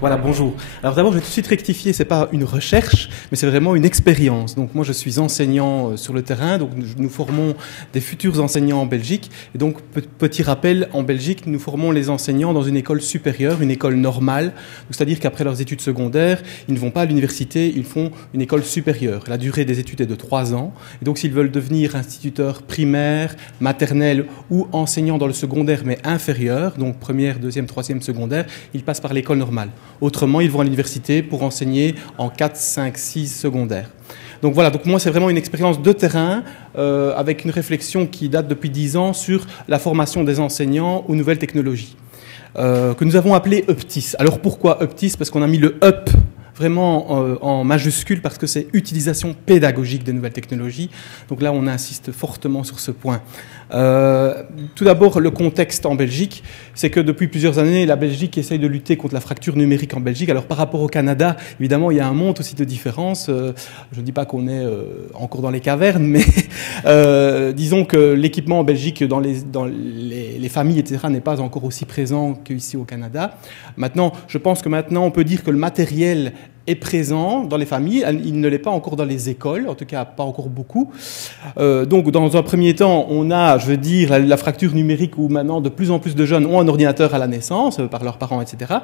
Voilà, bonjour. Alors d'abord, je vais tout de suite rectifier, c'est pas une recherche, mais c'est vraiment une expérience. Donc moi, je suis enseignant sur le terrain, donc nous formons des futurs enseignants en Belgique. Et donc, petit rappel, en Belgique, nous formons les enseignants dans une école supérieure, une école normale. C'est-à-dire qu'après leurs études secondaires, ils ne vont pas à l'université, ils font une école supérieure. La durée des études est de 3 ans. Et donc, s'ils veulent devenir instituteurs primaires, maternels ou enseignants dans le secondaire, mais inférieur, donc première, deuxième, troisième, secondaire, ils passent par l'école normale. Autrement, ils vont à l'université pour enseigner en 4, 5, 6 secondaires. Donc voilà, donc moi c'est vraiment une expérience de terrain avec une réflexion qui date depuis 10 ans sur la formation des enseignants aux nouvelles technologies que nous avons appelé UPTIS. Alors pourquoi UPTIS? Parce qu'on a mis le UP vraiment en majuscule parce que c'est utilisation pédagogique des nouvelles technologies. Donc là, on insiste fortement sur ce point. Tout d'abord, le contexte en Belgique, c'est que depuis plusieurs années, la Belgique essaye de lutter contre la fracture numérique en Belgique. Alors par rapport au Canada, évidemment, il y a un monde aussi de différence. Je ne dis pas qu'on est encore dans les cavernes, mais disons que l'équipement en Belgique dans les familles, etc., n'est pas encore aussi présent qu'ici au Canada. Maintenant, je pense que maintenant, on peut dire que le matériel est présent dans les familles, il ne l'est pas encore dans les écoles, en tout cas pas encore beaucoup. Donc dans un premier temps, on a, je veux dire, la fracture numérique où maintenant de plus en plus de jeunes ont un ordinateur à la naissance, par leurs parents, etc.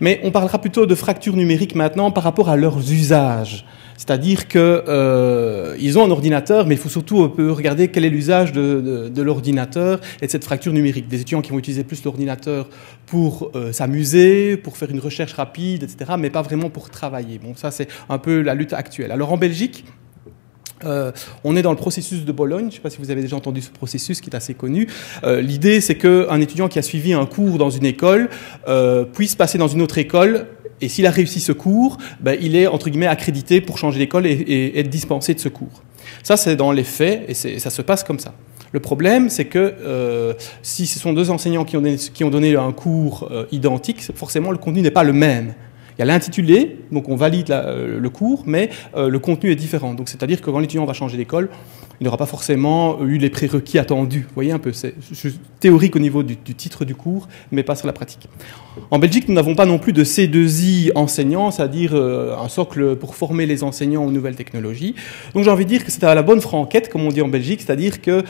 Mais on parlera plutôt de fracture numérique maintenant par rapport à leurs usages. C'est-à-dire qu'ils ont un ordinateur, mais il faut surtout regarder quel est l'usage de l'ordinateur et de cette fracture numérique. Des étudiants qui vont utiliser plus l'ordinateur pour s'amuser, pour faire une recherche rapide, etc., mais pas vraiment pour travailler. Bon, ça, c'est un peu la lutte actuelle. Alors en Belgique, on est dans le processus de Bologne. Je ne sais pas si vous avez déjà entendu ce processus qui est assez connu. L'idée, c'est qu'un étudiant qui a suivi un cours dans une école puisse passer dans une autre école. Et s'il a réussi ce cours, ben, il est, entre guillemets, accrédité pour changer d'école et être dispensé de ce cours. Ça, c'est dans les faits, et ça se passe comme ça. Le problème, c'est que si ce sont deux enseignants qui ont donné un cours identique, forcément, le contenu n'est pas le même. Il y a l'intitulé, donc on valide le cours, mais le contenu est différent. Donc, c'est-à-dire que quand l'étudiant va changer d'école, il n'aura pas forcément eu les prérequis attendus. Vous voyez un peu, c'est théorique au niveau du titre du cours, mais pas sur la pratique. En Belgique, nous n'avons pas non plus de C2I enseignants, c'est-à-dire un socle pour former les enseignants aux nouvelles technologies. Donc j'ai envie de dire que c'est à la bonne franquette, comme on dit en Belgique, c'est-à-dire que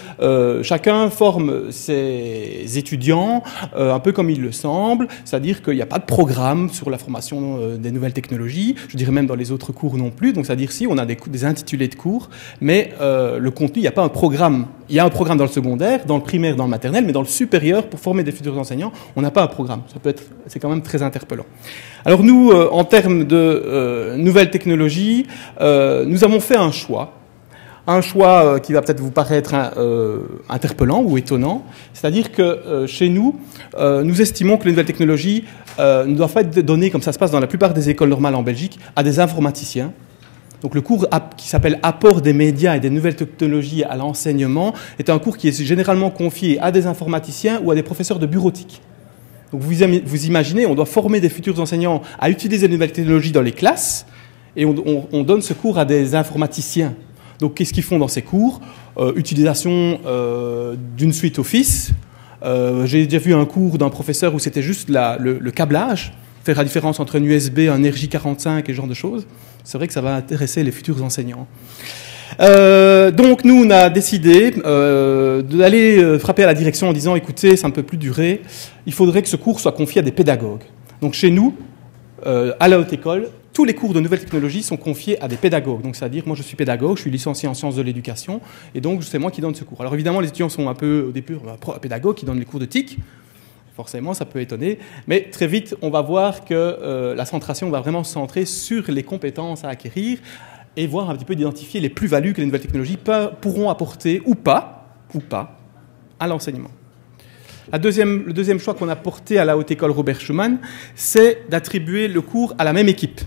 chacun forme ses étudiants un peu comme il le semble, c'est-à-dire qu'il n'y a pas de programme sur la formation des nouvelles technologies, je dirais même dans les autres cours non plus. Donc c'est-à-dire si on a des intitulés de cours, mais le contenu, il n'y a pas un programme. Il y a un programme dans le secondaire, dans le primaire, dans le maternel, mais dans le supérieur, pour former des futurs enseignants, on n'a pas un programme. C'est quand même très interpellant. Alors nous, en termes de nouvelles technologies, nous avons fait un choix qui va peut-être vous paraître interpellant ou étonnant. C'est-à-dire que chez nous, nous estimons que les nouvelles technologies ne doivent pas être données, comme ça se passe dans la plupart des écoles normales en Belgique, à des informaticiens. Donc le cours qui s'appelle « Apport des médias et des nouvelles technologies à l'enseignement » est un cours qui est généralement confié à des informaticiens ou à des professeurs de bureautique. Donc vous imaginez, on doit former des futurs enseignants à utiliser les nouvelles technologies dans les classes et on donne ce cours à des informaticiens. Donc qu'est-ce qu'ils font dans ces cours? Utilisation d'une suite Office. J'ai déjà vu un cours d'un professeur où c'était juste le câblage, faire la différence entre un USB, un RJ45 et ce genre de choses. C'est vrai que ça va intéresser les futurs enseignants. Donc nous, on a décidé d'aller frapper à la direction en disant « Écoutez, ça ne peut plus durer, il faudrait que ce cours soit confié à des pédagogues. » Donc chez nous, à la haute école, tous les cours de nouvelles technologies sont confiés à des pédagogues. Donc c'est-à-dire, moi je suis pédagogue, je suis licencié en sciences de l'éducation, et donc c'est moi qui donne ce cours. Alors évidemment, les étudiants sont un peu au début pédagogues qui donnent les cours de TIC. Forcément, ça peut étonner, mais très vite, on va voir que la centration va vraiment se centrer sur les compétences à acquérir et voir un petit peu d'identifier les plus-values que les nouvelles technologies pourront apporter ou pas à l'enseignement. Le deuxième choix qu'on a porté à la Haute École Robert Schuman, c'est d'attribuer le cours à la même équipe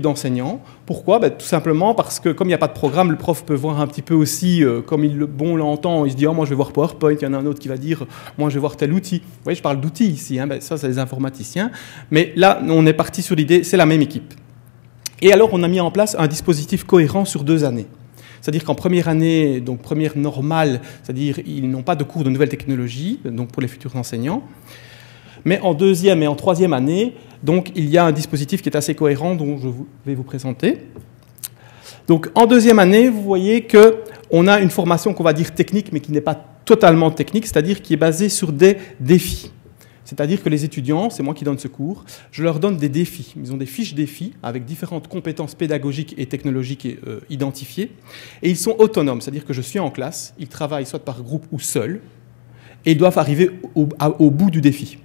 d'enseignants. Pourquoi? Tout simplement parce que comme il n'y a pas de programme, le prof peut voir un petit peu aussi, comme bon l'entend, il se dit oh, « moi je vais voir PowerPoint », il y en a un autre qui va dire « moi je vais voir tel outil ». Vous voyez, je parle d'outils ici, ça c'est les informaticiens. Mais là, on est parti sur l'idée, c'est la même équipe. Et alors, on a mis en place un dispositif cohérent sur 2 années. C'est-à-dire qu'en première année, donc première normale, c'est-à-dire ils n'ont pas de cours de nouvelles technologies, donc pour les futurs enseignants. Mais en deuxième et en troisième année, donc, il y a un dispositif qui est assez cohérent dont je vais vous présenter. Donc, en deuxième année, vous voyez qu'on a une formation qu'on va dire technique, mais qui n'est pas totalement technique, c'est-à-dire qui est basée sur des défis. C'est-à-dire que les étudiants, c'est moi qui donne ce cours, je leur donne des défis. Ils ont des fiches défis avec différentes compétences pédagogiques et technologiques identifiées. Et ils sont autonomes, c'est-à-dire que je suis en classe, ils travaillent soit par groupe ou seuls, et ils doivent arriver au bout du défi.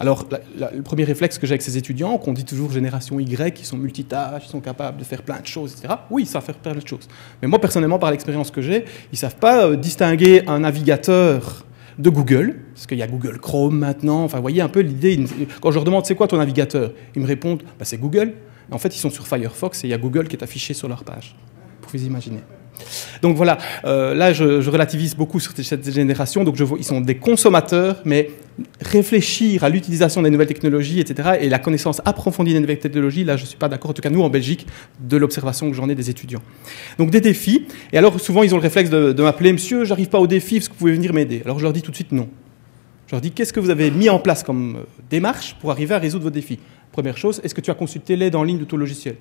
Alors, le premier réflexe que j'ai avec ces étudiants, qu'on dit toujours génération Y, qui sont multitâches, ils sont capables de faire plein de choses, etc. Oui, ils savent faire plein de choses. Mais moi, personnellement, par l'expérience que j'ai, ils ne savent pas distinguer un navigateur de Google, parce qu'il y a Google Chrome maintenant. Enfin, vous voyez un peu l'idée. Quand je leur demande c'est quoi ton navigateur, ils me répondent bah, c'est Google. En fait, ils sont sur Firefox et il y a Google qui est affiché sur leur page. Vous pouvez imaginer. Donc voilà, là je relativise beaucoup sur cette génération, donc ils sont des consommateurs, mais réfléchir à l'utilisation des nouvelles technologies, etc., et la connaissance approfondie des nouvelles technologies, là je ne suis pas d'accord, en tout cas nous en Belgique, de l'observation que j'en ai des étudiants. Donc des défis, et alors souvent ils ont le réflexe de m'appeler « Monsieur, j'arrive pas au défi, est-ce que vous pouvez venir m'aider ?» Alors je leur dis tout de suite non. Je leur dis « Qu'est-ce que vous avez mis en place comme démarche pour arriver à résoudre vos défis ?» Première chose, est-ce que tu as consulté l'aide en ligne de ton logiciel ?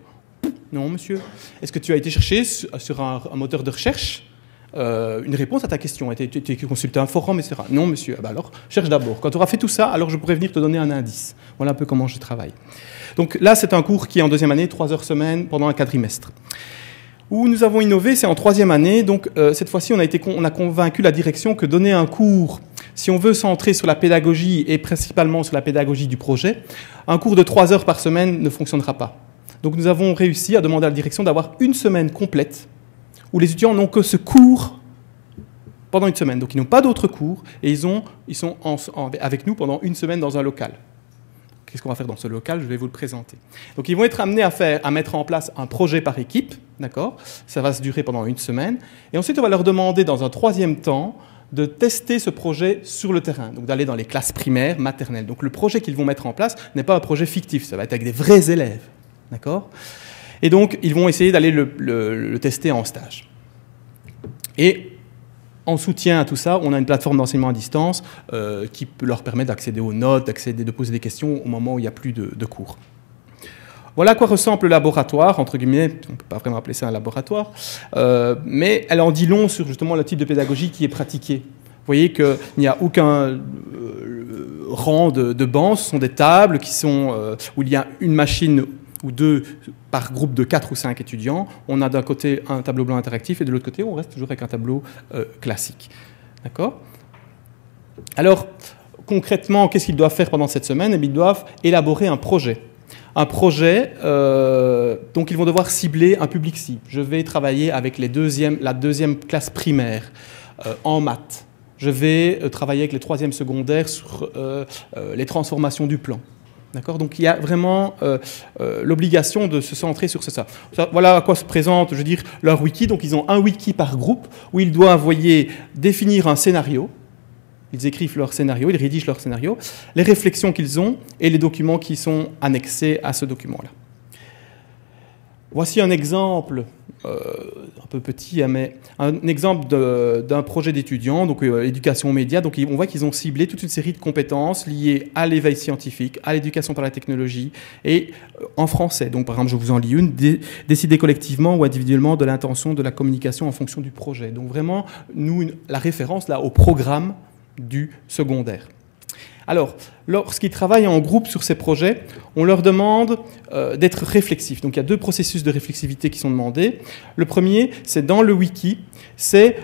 Non, monsieur. Est-ce que tu as été chercher sur un moteur de recherche une réponse à ta question? Tu as consulté un forum, etc. Non, monsieur. Ah ben alors, cherche d'abord. Quand tu auras fait tout ça, alors je pourrais venir te donner un indice. Voilà un peu comment je travaille. Donc là, c'est un cours qui est en deuxième année, 3 heures semaine, pendant un quadrimestre. Où nous avons innové, c'est en troisième année. Donc cette fois-ci, on a convaincu la direction que donner un cours, si on veut centrer sur la pédagogie et principalement sur la pédagogie du projet, un cours de 3 heures par semaine ne fonctionnera pas. Donc nous avons réussi à demander à la direction d'avoir une semaine complète où les étudiants n'ont que ce cours pendant une semaine. Donc ils n'ont pas d'autres cours et ils sont avec nous pendant une semaine dans un local. Qu'est-ce qu'on va faire dans ce local? Je vais vous le présenter. Donc ils vont être amenés à mettre en place un projet par équipe, d'accord? Ça va se durer pendant une semaine. Et ensuite on va leur demander dans un troisième temps de tester ce projet sur le terrain, donc d'aller dans les classes primaires, maternelles. Donc le projet qu'ils vont mettre en place n'est pas un projet fictif, ça va être avec des vrais élèves. D'accord? Et donc, ils vont essayer d'aller le tester en stage. Et en soutien à tout ça, on a une plateforme d'enseignement à distance qui peut leur permettre d'accéder aux notes, de poser des questions au moment où il n'y a plus de cours. Voilà à quoi ressemble le laboratoire, entre guillemets, on ne peut pas vraiment appeler ça un laboratoire, mais elle en dit long sur justement le type de pédagogie qui est pratiquée. Vous voyez qu'il n'y a aucun rang de bancs, ce sont des tables où il y a une machine ou deux par groupe de 4 ou 5 étudiants. On a d'un côté un tableau blanc interactif et de l'autre côté, on reste toujours avec un tableau classique. D'accord? Alors, concrètement, qu'est-ce qu'ils doivent faire pendant cette semaine? Ils doivent élaborer un projet. Un projet, donc ils vont devoir cibler un public cible. Je vais travailler avec la deuxième classe primaire en maths. Je vais travailler avec les troisièmes secondaires sur les transformations du plan. D'accord? Donc il y a vraiment l'obligation de se centrer sur ça. Voilà à quoi se présente, je veux dire, leur wiki. Donc ils ont un wiki par groupe où ils doivent, voyez, définir un scénario. Ils écrivent leur scénario, ils rédigent leur scénario, les réflexions qu'ils ont et les documents qui sont annexés à ce document-là. Voici un exemple, un peu petit, mais un exemple d'un projet d'étudiants, donc éducation aux médias. Donc on voit qu'ils ont ciblé toute une série de compétences liées à l'éveil scientifique, à l'éducation par la technologie et en français. Donc par exemple, je vous en lis une, décider collectivement ou individuellement de l'intention de la communication en fonction du projet. Donc vraiment, nous, la référence là au programme du secondaire. Alors, lorsqu'ils travaillent en groupe sur ces projets, on leur demande d'être réflexifs. Donc il y a 2 processus de réflexivité qui sont demandés. Le premier, c'est dans le wiki, c'est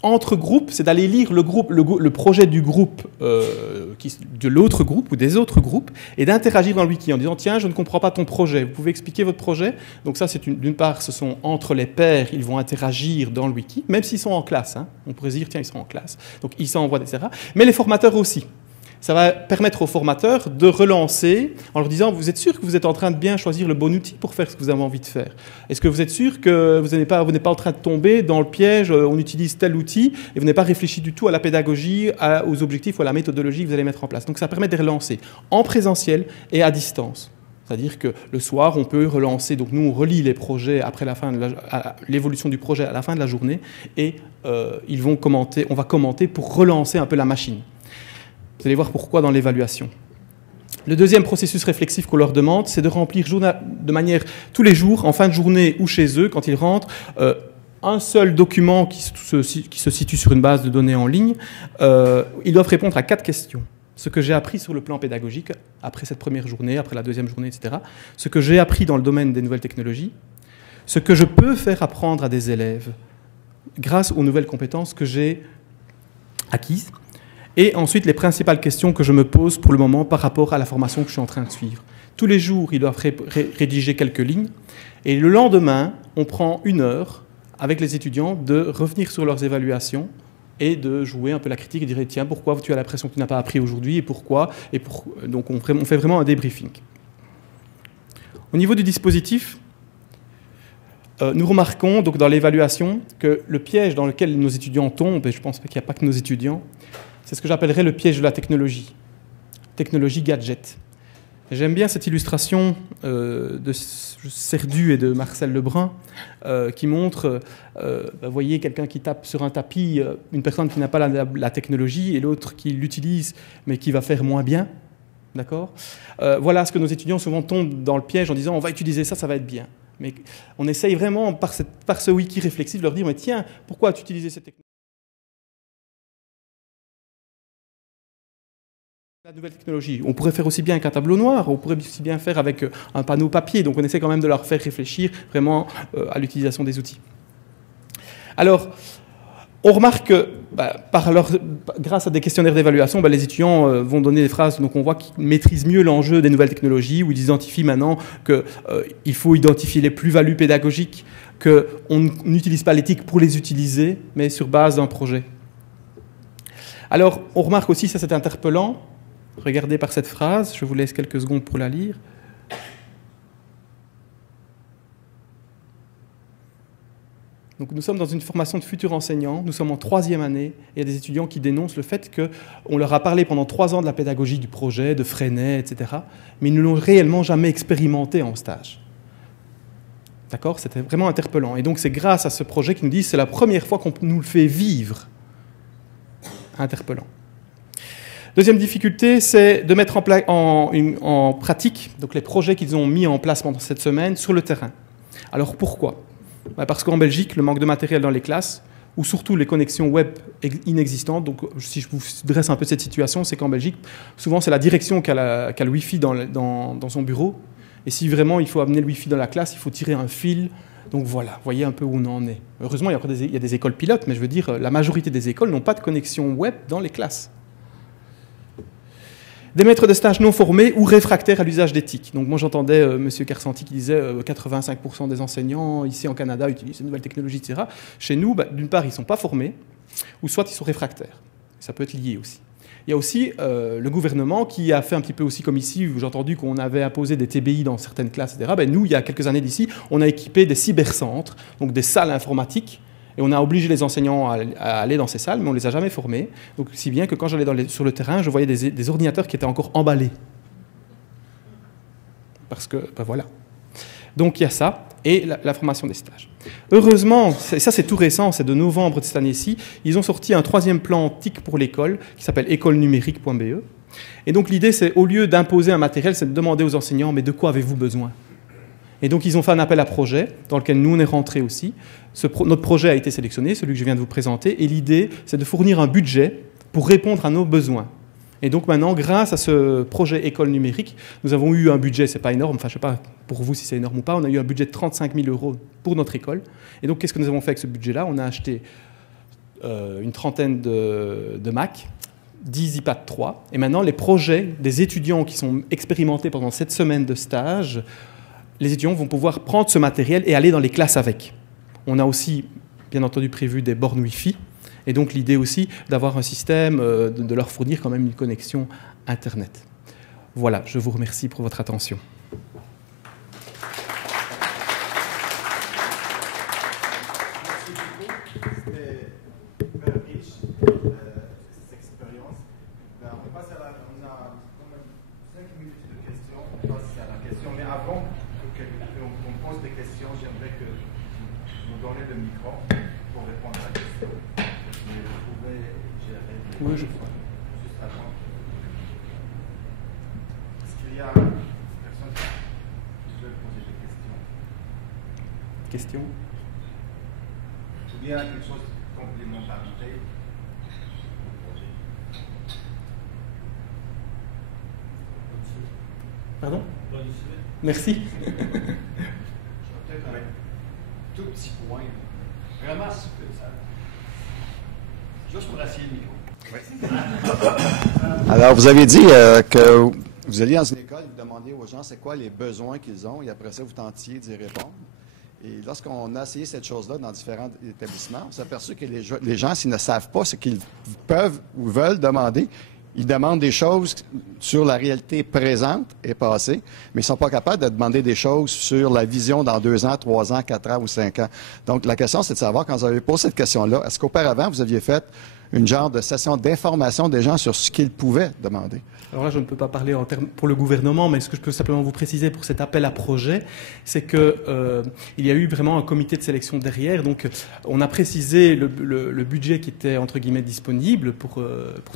entre groupes, c'est d'aller lire le projet du groupe, de l'autre groupe ou des autres groupes, et d'interagir dans le wiki en disant « Tiens, je ne comprends pas ton projet, vous pouvez expliquer votre projet ?» Donc ça, d'une part, ce sont entre les pairs, ils vont interagir dans le wiki, même s'ils sont en classe. Hein. On pourrait se dire « Tiens, ils sont en classe. » Donc ils s'envoient, etc. Mais les formateurs aussi. Ça va permettre aux formateurs de relancer en leur disant « Vous êtes sûr que vous êtes en train de bien choisir le bon outil pour faire ce que vous avez envie de faire? Est-ce que vous êtes sûr que vous n'êtes pas en train de tomber dans le piège, on utilise tel outil et vous n'avez pas réfléchi du tout à la pédagogie, aux objectifs ou à la méthodologie que vous allez mettre en place ?» Donc ça permet de relancer en présentiel et à distance. C'est-à-dire que le soir, on peut relancer. Donc nous, on relit les projets après l'évolution du projet à la fin de la journée et on va commenter pour relancer un peu la machine. Vous allez voir pourquoi dans l'évaluation. Le deuxième processus réflexif qu'on leur demande, c'est de remplir de manière tous les jours, en fin de journée ou chez eux, quand ils rentrent, un seul document qui se situe sur une base de données en ligne. Ils doivent répondre à 4 questions. Ce que j'ai appris sur le plan pédagogique, après cette première journée, après la deuxième journée, etc. Ce que j'ai appris dans le domaine des nouvelles technologies. Ce que je peux faire apprendre à des élèves grâce aux nouvelles compétences que j'ai acquises. Et ensuite, les principales questions que je me pose pour le moment par rapport à la formation que je suis en train de suivre. Tous les jours, ils doivent rédiger quelques lignes. Et le lendemain, on prend 1 heure avec les étudiants de revenir sur leurs évaluations et de jouer un peu la critique et de dire tiens, pourquoi tu as l'impression que tu n'as pas appris aujourd'hui et pourquoi. Donc on fait vraiment un débriefing. Au niveau du dispositif, nous remarquons donc dans l'évaluation que le piège dans lequel nos étudiants tombent, et je pense qu'il n'y a pas que nos étudiants, c'est ce que j'appellerais le piège de la technologie. Technologie gadget. J'aime bien cette illustration de Serdu et de Marcel Lebrun qui montre, vous voyez, quelqu'un qui tape sur un tapis, une personne qui n'a pas la technologie et l'autre qui l'utilise mais qui va faire moins bien. D'accord ? Voilà ce que nos étudiants souvent tombent dans le piège en disant on va utiliser ça, ça va être bien. Mais on essaye vraiment par ce wiki réflexif de leur dire mais tiens, pourquoi as-tu utilisé cette technologie ? La nouvelle technologie. On pourrait faire aussi bien avec un tableau noir, on pourrait aussi bien faire avec un panneau papier. Donc on essaie quand même de leur faire réfléchir vraiment à l'utilisation des outils. Alors, on remarque que grâce à des questionnaires d'évaluation, les étudiants vont donner des phrases, donc on voit qu'ils maîtrisent mieux l'enjeu des nouvelles technologies, où ils identifient maintenant qu'il faut identifier les plus-values pédagogiques, qu'on n'utilise pas l'éthique pour les utiliser, mais sur base d'un projet. Alors, on remarque aussi, ça c'est interpellant, regardez par cette phrase, je vous laisse quelques secondes pour la lire. Donc nous sommes dans une formation de futurs enseignants, nous sommes en 3e année, et il y a des étudiants qui dénoncent le fait qu'on leur a parlé pendant 3 ans de la pédagogie du projet, de Freinet, etc., mais ils ne l'ont réellement jamais expérimenté en stage. D'accord ? C'était vraiment interpellant. Et donc c'est grâce à ce projet qu'ils nous disent que c'est la première fois qu'on nous le fait vivre. Interpellant. Deuxième difficulté, c'est de mettre en pratique donc les projets qu'ils ont mis en place pendant cette semaine sur le terrain. Alors pourquoi ? Parce qu'en Belgique, le manque de matériel dans les classes, ou surtout les connexions web inexistantes, donc si je vous dresse un peu cette situation, c'est qu'en Belgique, souvent c'est la direction qui a le Wi-Fi dans son bureau, et si vraiment il faut amener le Wi-Fi dans la classe, il faut tirer un fil. Donc voilà, vous voyez un peu où on en est. Heureusement, il y a des écoles pilotes, mais je veux dire, la majorité des écoles n'ont pas de connexion web dans les classes. Des maîtres de stage non formés ou réfractaires à l'usage d'éthique. Donc moi j'entendais M. Kersanti qui disait 85% des enseignants ici en Canada utilisent ces nouvelles technologies, etc. Chez nous, d'une part, ils ne sont pas formés, ou soit ils sont réfractaires. Ça peut être lié aussi. Il y a aussi le gouvernement qui a fait un petit peu aussi comme ici, où j'ai entendu qu'on avait imposé des TBI dans certaines classes, etc. Nous, il y a quelques années d'ici, on a équipé des cybercentres, donc des salles informatiques, et on a obligé les enseignants à aller dans ces salles, mais on ne les a jamais formés. Donc, si bien que quand j'allais sur le terrain, je voyais des ordinateurs qui étaient encore emballés. Parce que, voilà. Donc, il y a ça, et la formation des stages. Heureusement, ça c'est tout récent, c'est de novembre de cette année-ci, ils ont sorti un 3e plan TIC pour l'école, qui s'appelle écolenumérique.be. Et donc, l'idée, c'est, au lieu d'imposer un matériel, c'est de demander aux enseignants, mais de quoi avez-vous besoin ? Et donc, ils ont fait un appel à projet, dans lequel nous, on est rentrés aussi. Notre projet a été sélectionné, celui que je viens de vous présenter, et l'idée, c'est de fournir un budget pour répondre à nos besoins. Et donc maintenant, grâce à ce projet école numérique, nous avons eu un budget, c'est pas énorme, enfin je ne sais pas pour vous si c'est énorme ou pas, on a eu un budget de 35 000 € pour notre école. Et donc qu'est-ce que nous avons fait avec ce budget-là ? On a acheté une trentaine de Mac, 10 iPad 3, et maintenant les projets des étudiants qui sont expérimentés pendant cette semaine de stage, les étudiants vont pouvoir prendre ce matériel et aller dans les classes avec. On a aussi, bien entendu, prévu des bornes Wi-Fi, et donc l'idée aussi d'avoir un système, de leur fournir quand même une connexion Internet. Voilà, je vous remercie pour votre attention. C'était hyper riche, cette expérience. On passe à on a quand même 5 minutes de questions, on passe à la question. Mais avant qu'on pose des questions, j'aimerais que vous donniez le micro pour répondre à la question. Mais vous pouvez gérer. Oui, je crois. Juste avant. questions? Ou bien quelque chose de complémentarité. Pardon? Merci. Peut-être un tout petit point. Vraiment, ça. Juste pour essayer le micro. Alors, vous avez dit que vous alliez dans une école, vous demandiez aux gens c'est quoi les besoins qu'ils ont, et après ça, vous tentiez d'y répondre. Et lorsqu'on a essayé cette chose-là dans différents établissements, on s'est aperçu que les gens, s'ils ne savent pas ce qu'ils peuvent ou veulent demander, ils demandent des choses sur la réalité présente et passée, mais ils ne sont pas capables de demander des choses sur la vision dans 2 ans, 3 ans, 4 ans ou 5 ans. Donc, la question, c'est de savoir, quand vous avez posé cette question-là, est-ce qu'auparavant, vous aviez fait une genre de session d'information des gens sur ce qu'ils pouvaient demander? Alors là, je ne peux pas parler en termes pour le gouvernement, mais ce que je peux simplement vous préciser pour cet appel à projet, c'est que il y a eu vraiment un comité de sélection derrière. Donc, on a précisé le budget qui était entre guillemets disponible pour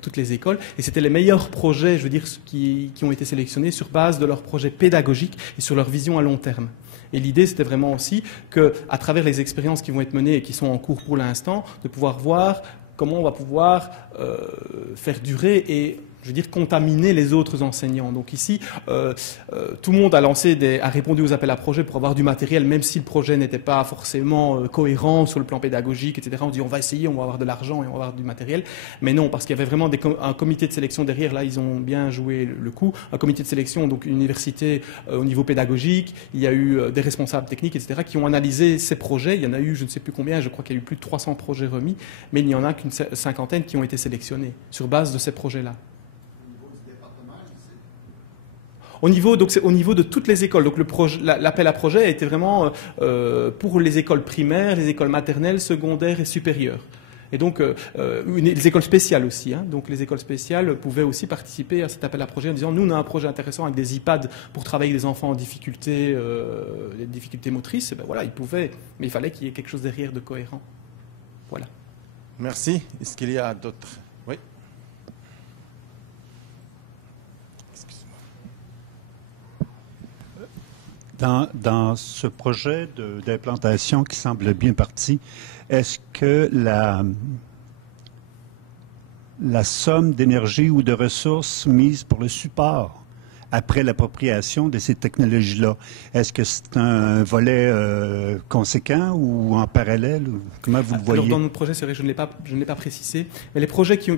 toutes les écoles, et c'était les meilleurs projets, je veux dire, qui ont été sélectionnés sur base de leurs projets pédagogiques et sur leur vision à long terme. Et l'idée, c'était vraiment aussi que, à travers les expériences qui vont être menées et qui sont en cours pour l'instant, de pouvoir voir comment on va pouvoir faire durer et, je veux dire, contaminer les autres enseignants. Donc ici, tout le monde a répondu aux appels à projets pour avoir du matériel, même si le projet n'était pas forcément cohérent sur le plan pédagogique, etc. On dit on va essayer, on va avoir de l'argent et on va avoir du matériel. Mais non, parce qu'il y avait vraiment un comité de sélection derrière. Là, ils ont bien joué le coup. Un comité de sélection, donc une université au niveau pédagogique. Il y a eu des responsables techniques, etc. qui ont analysé ces projets. Il y en a eu, je ne sais plus combien, je crois qu'il y a eu plus de 300 projets remis, mais il n'y en a qu'une cinquantaine qui ont été sélectionnés sur base de ces projets-là. Au niveau, donc c'est au niveau de toutes les écoles. Donc l'appel à projet a été vraiment pour les écoles primaires, les écoles maternelles, secondaires et supérieures. Et donc les écoles spéciales aussi. Hein. Donc les écoles spéciales pouvaient aussi participer à cet appel à projet en disant nous on a un projet intéressant avec des iPads pour travailler avec des enfants en difficulté, les difficultés motrices. Et ben voilà, ils pouvaient, mais il fallait qu'il y ait quelque chose derrière de cohérent. Voilà. Merci. Est-ce qu'il y a d'autres? Oui. Dans ce projet d'implantation qui semble bien parti, est-ce que la somme d'énergie ou de ressources mises pour le support après l'appropriation de ces technologies-là, est-ce que c'est un volet conséquent ou en parallèle? Comment vous le voyez? Alors, dans notre projet, c'est vrai que je ne l'ai pas précisé, mais les projets qui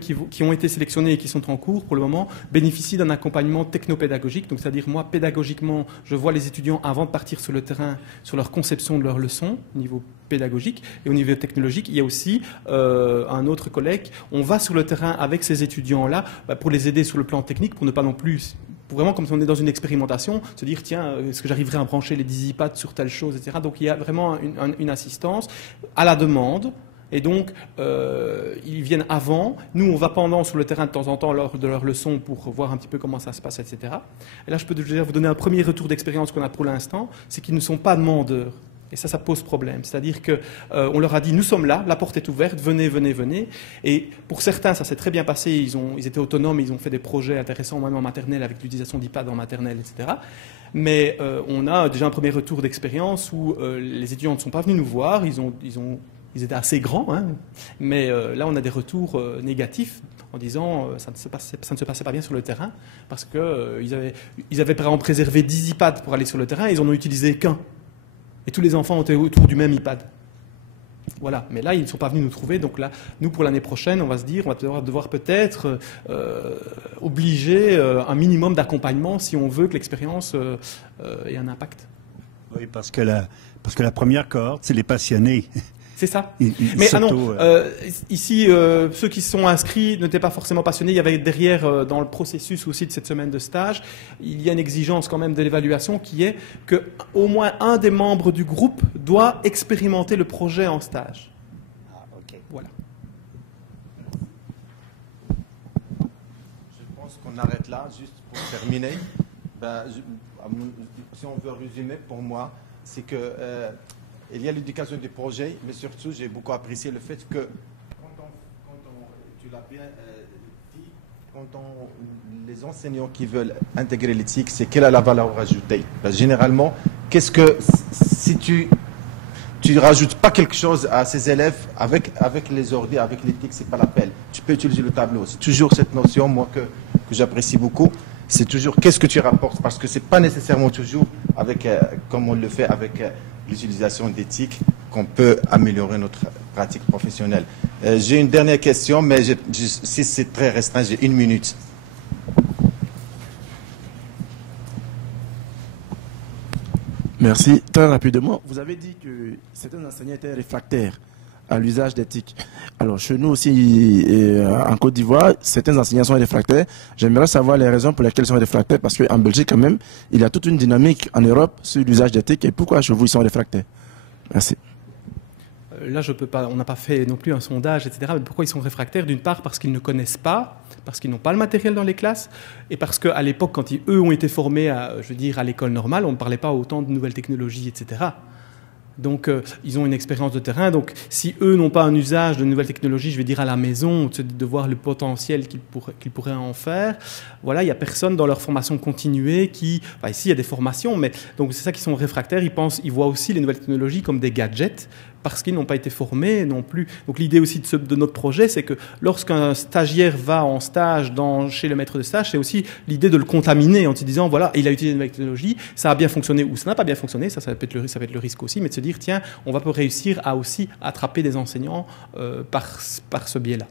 ont été sélectionnés et qui sont en cours pour le moment bénéficient d'un accompagnement technopédagogique. Donc, c'est-à-dire, moi, pédagogiquement, je vois les étudiants avant de partir sur le terrain, sur leur conception de leurs leçons, au niveau pédagogique, et au niveau technologique. Il y a aussi un autre collègue. On va sur le terrain avec ces étudiants-là pour les aider sur le plan technique, pour ne pas non plus... Vraiment, comme si on est dans une expérimentation, se dire, tiens, est-ce que j'arriverai à brancher les 10 iPads sur telle chose, etc. Donc, il y a vraiment une assistance à la demande. Et donc, ils viennent avant. Nous, on va pendant sur le terrain de temps en temps lors de leurs leçons pour voir un petit peu comment ça se passe, etc. Et là, je peux déjà vous donner un premier retour d'expérience qu'on a pour l'instant, c'est qu'ils ne sont pas demandeurs. Et ça pose problème. C'est-à-dire qu'on leur a dit, nous sommes là, la porte est ouverte, venez, venez, venez. Et pour certains, ça s'est très bien passé, ils étaient autonomes, ils ont fait des projets intéressants, même en maternelle, avec l'utilisation d'iPad en maternelle, etc. Mais on a déjà un premier retour d'expérience où les étudiants ne sont pas venus nous voir, ils étaient assez grands, hein, mais là, on a des retours négatifs en disant ça ne se passait pas bien sur le terrain, parce qu'ils avaient par exemple réservé 10 iPads pour aller sur le terrain, et ils n'en ont utilisé qu'un. Et tous les enfants étaient autour du même iPad. Voilà. Mais là, ils ne sont pas venus nous trouver. Donc là, nous, pour l'année prochaine, on va se dire, on va devoir peut-être obliger un minimum d'accompagnement si on veut que l'expérience ait un impact. Oui, parce que la première cohorte, c'est les passionnés. C'est ça. Mais non, ici, ceux qui se sont inscrits n'étaient pas forcément passionnés. Il y avait derrière, dans le processus aussi de cette semaine de stage, il y a une exigence quand même de l'évaluation qui est qu'au moins un des membres du groupe doit expérimenter le projet en stage. Ah, OK. Voilà. Je pense qu'on arrête là, juste pour terminer. Si on veut résumer, pour moi, c'est que il y a l'éducation des projets, mais surtout, j'ai beaucoup apprécié le fait que, tu l'as bien dit, les enseignants qui veulent intégrer l'éthique, c'est quelle est la valeur ajoutée? Généralement, si tu tu rajoutes pas quelque chose à ces élèves avec les ordi, avec l'éthique, c'est pas la peine. Tu peux utiliser le tableau. C'est toujours cette notion, moi, que j'apprécie beaucoup. C'est toujours qu'est-ce que tu rapportes, parce que c'est pas nécessairement toujours avec, comme on le fait avec l'utilisation d'éthique, qu'on peut améliorer notre pratique professionnelle. J'ai une dernière question, mais si c'est très restreint, j'ai 1 minute. Merci. Très rapidement, vous avez dit que certains enseignants étaient réfractaires à l'usage d'éthique. Alors, chez nous aussi, en Côte d'Ivoire, certains enseignants sont réfractaires. J'aimerais savoir les raisons pour lesquelles ils sont réfractaires, parce qu'en Belgique, quand même, il y a toute une dynamique en Europe sur l'usage d'éthique. Et pourquoi chez vous, ils sont réfractaires? Merci. Là, je peux pas, on n'a pas fait non plus un sondage, etc. Mais pourquoi ils sont réfractaires? D'une part, parce qu'ils ne connaissent pas, parce qu'ils n'ont pas le matériel dans les classes, et parce qu'à l'époque, quand eux ont été formés, à l'école normale, on ne parlait pas autant de nouvelles technologies, etc. Donc, ils ont une expérience de terrain. Donc, si eux n'ont pas un usage de nouvelles technologies, je vais dire à la maison, de voir le potentiel qu'ils pourraient en faire, voilà, il n'y a personne dans leur formation continuée qui... Enfin, ici, il y a des formations, mais donc c'est ça qu'ils sont réfractaires. Ils voient aussi les nouvelles technologies comme des gadgets, parce qu'ils n'ont pas été formés non plus. Donc l'idée aussi de notre projet, c'est que lorsqu'un stagiaire va en stage chez le maître de stage, c'est aussi l'idée de le contaminer en se disant, voilà, il a utilisé une nouvelle technologie, ça a bien fonctionné ou ça n'a pas bien fonctionné, ça va être le risque aussi, mais de se dire, tiens, on va réussir à aussi attraper des enseignants par ce biais-là.